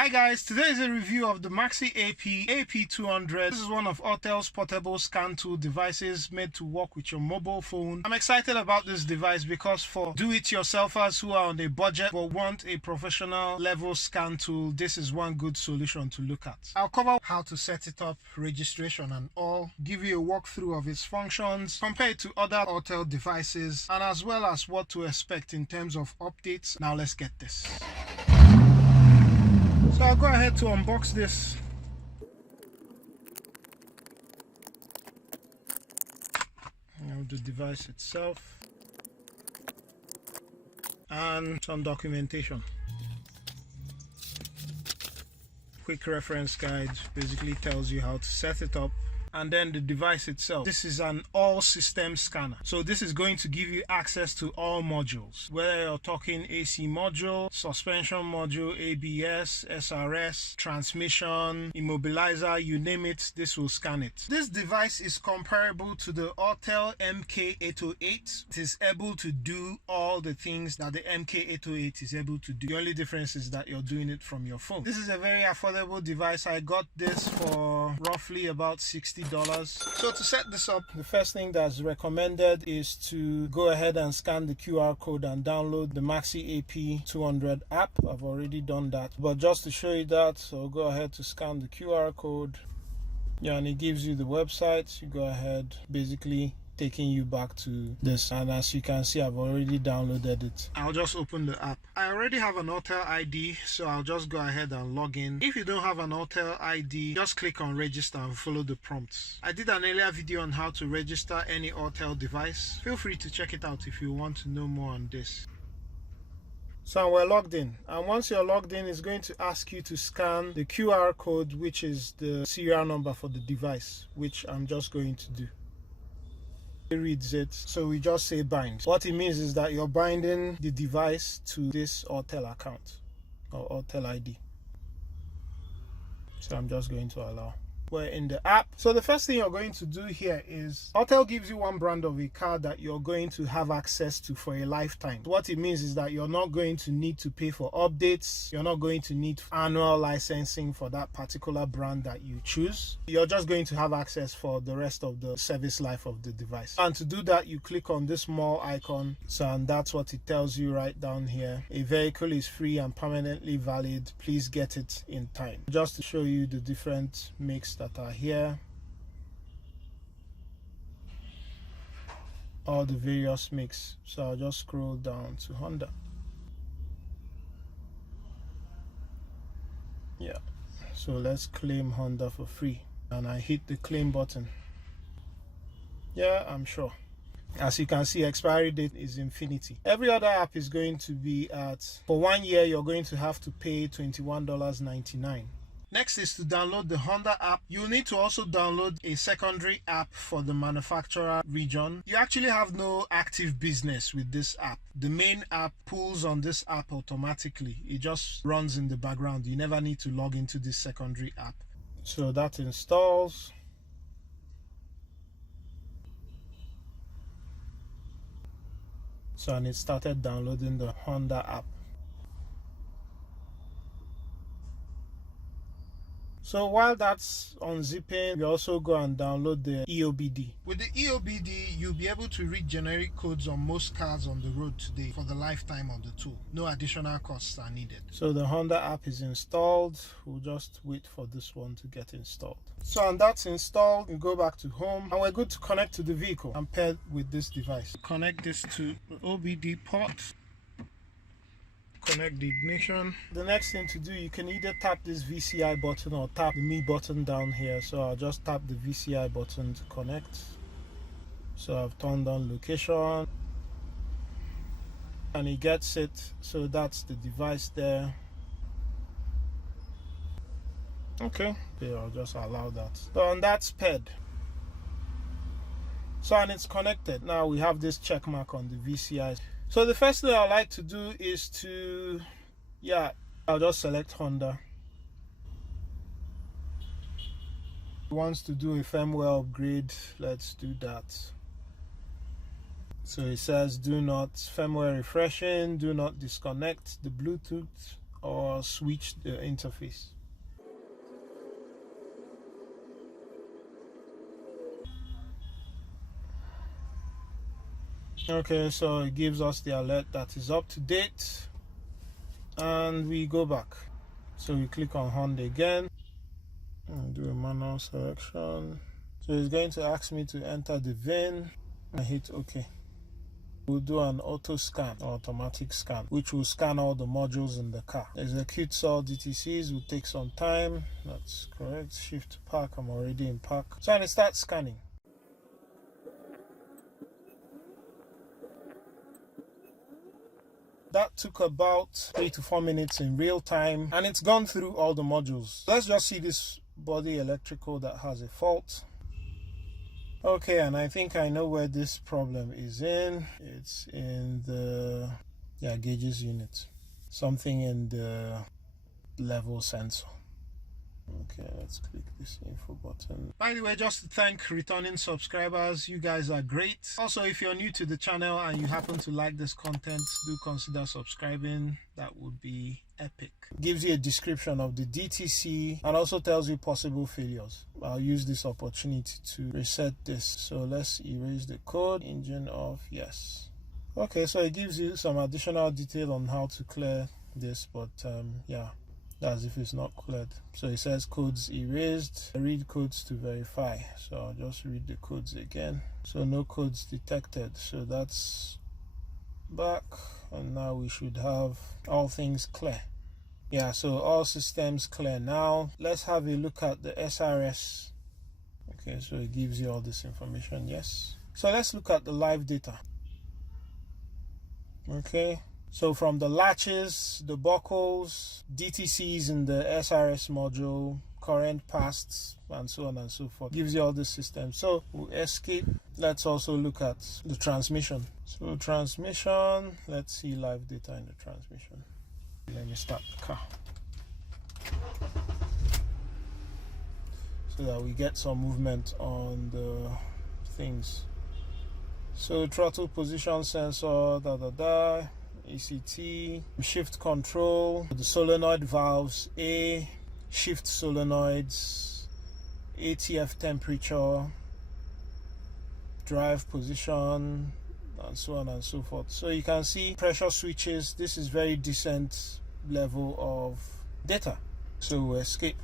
Hi guys, today is a review of the MaxiAP AP200. This is one of Autel's portable scan tool devices made to work with your mobile phone. I'm excited about this device because for do-it-yourselfers who are on a budget but want a professional level scan tool, this is one good solution to look at. I'll cover how to set it up, registration and all, give you a walkthrough of its functions, compare it to other Autel devices, and as well as what to expect in terms of updates. Now let's get this. So I'll go ahead to unbox this. The device itself and some documentation. Quick reference guide basically tells you how to set it up. And then the device itself. This is an all-system scanner. So this is going to give you access to all modules. Whether you're talking AC module, suspension module, ABS, SRS, transmission, immobilizer, you name it, this will scan it. This device is comparable to the Autel MK808. It is able to do all the things that the MK808 is able to do. The only difference is that you're doing it from your phone. This is a very affordable device. I got this for roughly about $60. So to set this up, the first thing that's recommended is to go ahead and scan the QR code and download the MaxiAP AP200 app. I've already done that, but just to show you that, so go ahead to scan the QR code. Yeah, and it gives you the website. You go ahead, basically taking you back to this, and as you can see, I've already downloaded it. I'll just open the app. I already have an Autel ID, so I'll just go ahead and log in. If you don't have an Autel ID, just click on register and follow the prompts. I did an earlier video on how to register any Autel device. Feel free to check it out if you want to know more on this. So we're logged in, and once you're logged in, it's going to ask you to scan the QR code, which is the serial number for the device, which I'm just going to do. It reads it, so we just say bind. What it means is that you're binding the device to this Autel account or Autel ID. So I'm just going to allow. We're in the app. So the first thing you're going to do here is Autel gives you one brand of a card that you're going to have access to for a lifetime. What it means is that you're not going to need to pay for updates. You're not going to need annual licensing for that particular brand that you choose. You're just going to have access for the rest of the service life of the device. And to do that, you click on this small icon. So, and that's what it tells you right down here. A vehicle is free and permanently valid. Please get it in time. Just to show you the different makes that are here, all the various makes. So I'll just scroll down to Honda. Yeah, so let's claim Honda for free, and I hit the claim button. Yeah, I'm sure. As you can see, expiry date is infinity. Every other app is going to be at, for 1 year you're going to have to pay $21.99. Next is to download the Honda app. You'll need to also download a secondary app for the manufacturer region. You actually have no active business with this app. The main app pulls on this app automatically. It just runs in the background. You never need to log into this secondary app. So that installs. So, and it started downloading the Honda app. So while that's unzipping, you also go and download the EOBD. With the EOBD, you'll be able to read generic codes on most cars on the road today for the lifetime of the tool. No additional costs are needed. So the Honda app is installed. We'll just wait for this one to get installed. So, and that's installed. We go back to home, and we're good to connect to the vehicle and pair with this device. Connect this to the OBD port. Connect the ignition. The next thing to do, you can either tap this VCI button or tap the Me button down here. So I'll just tap the VCI button to connect. So I've turned on location and it gets it. So that's the device there. Okay, I'll just allow that. So, and that's paired. So, and it's connected. Now we have this check mark on the VCI. So the first thing I like to do is to, I'll just select Honda. Wants to do a firmware upgrade. Let's do that. So it says do not firmware refreshing, do not disconnect the Bluetooth or switch the interface. Okay, so it gives us the alert that is up to date, and we go back. So we click on Honda again and do a manual selection. So it's going to ask me to enter the VIN. I hit OK. We'll do an auto scan, or automatic scan, which will scan all the modules in the car. Execute all DTCs will take some time. That's correct. Shift to park. I'm already in park. So and it starts scanning. That took about 3 to 4 minutes in real time, and it's gone through all the modules. Let's just see this body electrical that has a fault. Okay, and I think I know where this problem is in. It's in the gauges unit. Something in the level sensor. Okay, let's click this info button. By the way, just to thank returning subscribers, you guys are great. Also, if you're new to the channel and you happen to like this content, do consider subscribing. That would be epic. Gives you a description of the DTC and also tells you possible failures. I'll use this opportunity to reset this. So let's erase the code. Engine off, yes. Okay, so it gives you some additional detail on how to clear this, but yeah, as if it's not cleared. So it says codes erased. Read codes to verify. So I'll just read the codes again. So no codes detected. So that's back, and now we should have all things clear. Yeah, so all systems clear now. Let's have a look at the SRS. Okay, so it gives you all this information. Yes. So let's look at the live data. Okay. So from the latches, the buckles, DTCs in the SRS module, current, past, and so on and so forth. Gives you all the systems. So we'll escape. Let's also look at the transmission. So transmission, let's see live data in the transmission. Let me start the car so that we get some movement on the things. So throttle position sensor, ECT, shift control, the solenoid valves, A, shift solenoids, ATF temperature, drive position, and so on and so forth. So you can see pressure switches. This is very decent level of data. So we'll escape.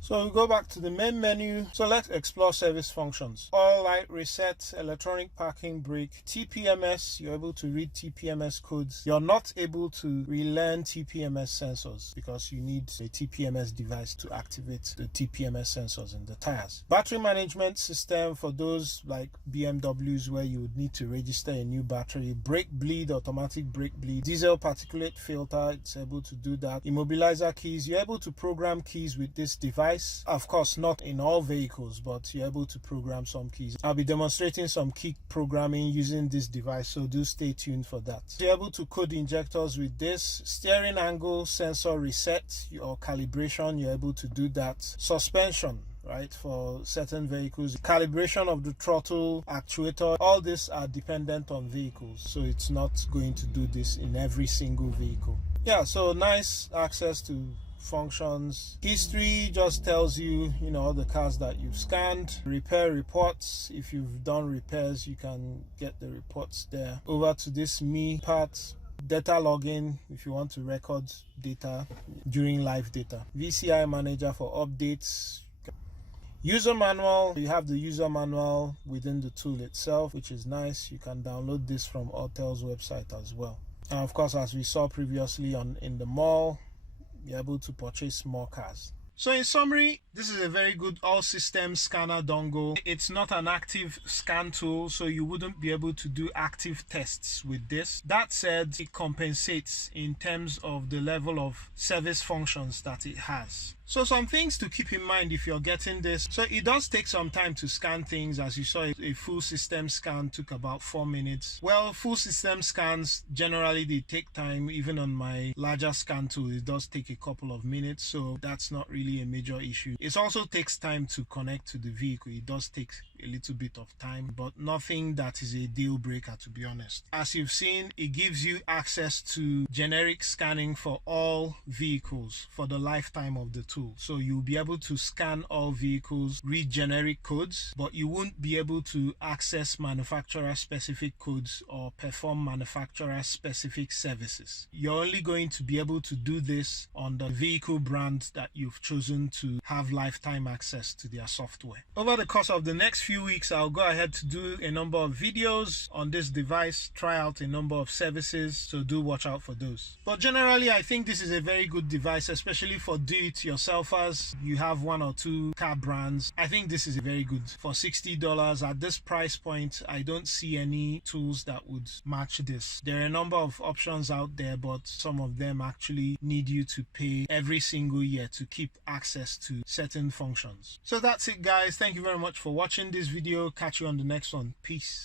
So we go back to the main menu. So let's explore service functions. All light reset, electronic parking brake, TPMS. You're able to read TPMS codes. You're not able to relearn TPMS sensors because you need a TPMS device to activate the TPMS sensors in the tires. Battery management system for those like BMWs where you would need to register a new battery. Brake bleed, automatic brake bleed. Diesel particulate filter, it's able to do that. Immobilizer keys, you're able to program keys with this device. Of course, not in all vehicles, but you're able to program some keys. I'll be demonstrating some key programming using this device, so do stay tuned for that. You're able to code injectors with this. Steering angle sensor reset or calibration, you're able to do that. Suspension, right, for certain vehicles. Calibration of the throttle actuator, all these are dependent on vehicles, so it's not going to do this in every single vehicle. Yeah, so nice access to functions. History just tells you, all the cars that you've scanned. Repair reports, if you've done repairs, you can get the reports there. Over to this me part, data login, if you want to record data during live data. VCI manager for updates. User manual, you have the user manual within the tool itself, which is nice. You can download this from Autel's website as well. And of course, as we saw previously in the mall, you're able to purchase more cars. So in summary, this is a very good all-system scanner dongle. It's not an active scan tool, so you wouldn't be able to do active tests with this. That said, it compensates in terms of the level of service functions that it has. So some things to keep in mind if you're getting this. So it does take some time to scan things. As you saw, a full system scan took about 4 minutes. Well, full system scans, generally they take time. Even on my larger scan tool, it does take a couple of minutes. So that's not really a major issue. It also takes time to connect to the vehicle. It does take a little bit of time, but nothing that is a deal breaker, to be honest. As you've seen, it gives you access to generic scanning for all vehicles for the lifetime of the tool. So you'll be able to scan all vehicles, read generic codes, but you won't be able to access manufacturer specific codes or perform manufacturer specific services. You're only going to be able to do this on the vehicle brand that you've chosen to have lifetime access to their software. Over the course of the next few weeks, I'll go ahead to do a number of videos on this device, try out a number of services, so do watch out for those. But generally, I think this is a very good device, especially for do-it-yourselfers. You have one or two car brands. I think this is very good. For $60 at this price point, I don't see any tools that would match this. There are a number of options out there, but some of them actually need you to pay every single year to keep access to certain functions. So that's it, guys. Thank you very much for watching this video. Catch you on the next one. Peace.